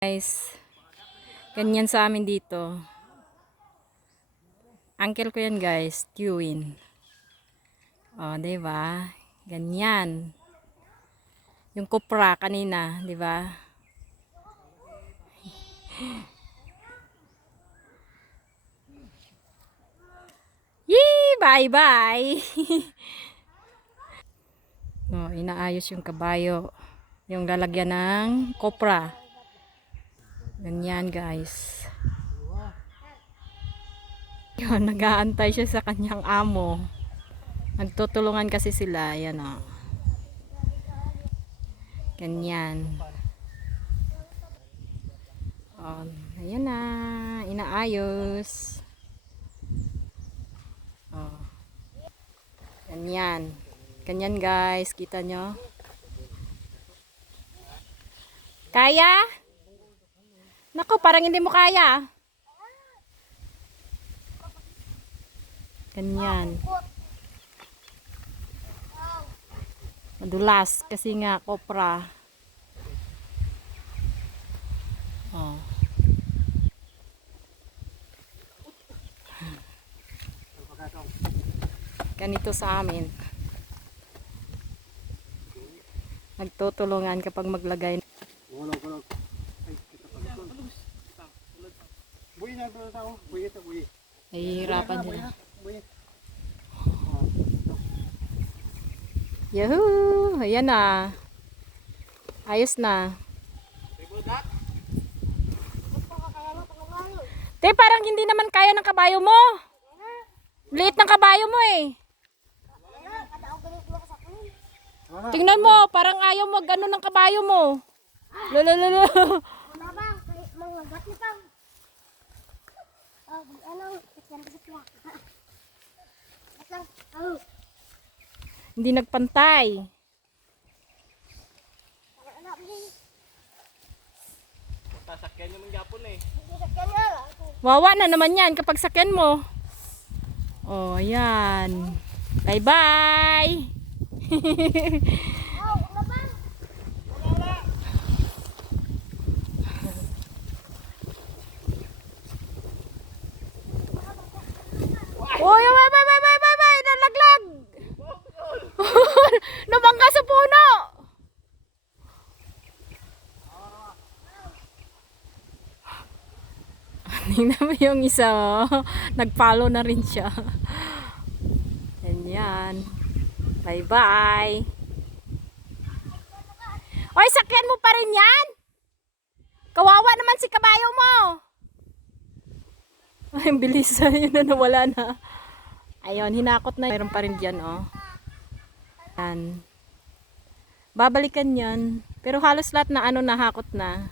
Guys, ganyan sa amin dito. Uncle ko yan guys, Tewin. O, di ba? Ganyan. Yung kupra kanina, ba? Yee! Bye-bye! oh, inaayos yung kabayo. Yung lalagyan ng kopra. Ganyan guys. Yun, nag-aantay siya sa kanyang amo. Nagtutulungan kasi sila. Yan o. Ganyan. Oh, ayan na. Inaayos. Oh. Ganyan. Ganyan guys. Kita nyo? Kaya? Naku, parang hindi mo kaya. Ganyan. Madulas kasi nga kopra. Oh. Ganito sa amin. Nagtutulungan kapag maglagay. Wala lang. Ay, kita pa. Buhi na ito tao. Buhi ito, buhi. Nahihirapan sila. Yahoo! Ayan na. Ayos na. Te, parang hindi naman kaya ng kabayo mo. Liit ng kabayo mo eh. Tingnan mo, parang ayaw mag ano ng kabayo mo. Lolo, Hindi nagpantay. Sasakyan niyo man gapon eh. Wawa na naman yan kapag sakyan mo. Oh, ayan. Bye-bye! Oh, mabang. Wala. Uy, bye, bye, bye, bye, bye, bye, nalaglag! Nabangga sa puno! Tingnan mo yung isa, oh. Nag-follow na rin siya. Ganyan. Bye-bye. Oy, sakyan mo pa rin yan? Kawawa naman si kabayo mo. Ay, bilis. Yun na, nawala na. Ayun, hinakot na. Mayroon pa rin dyan, oh. Yan. Babalikan yan. Pero halos lahat na ano nahakot na.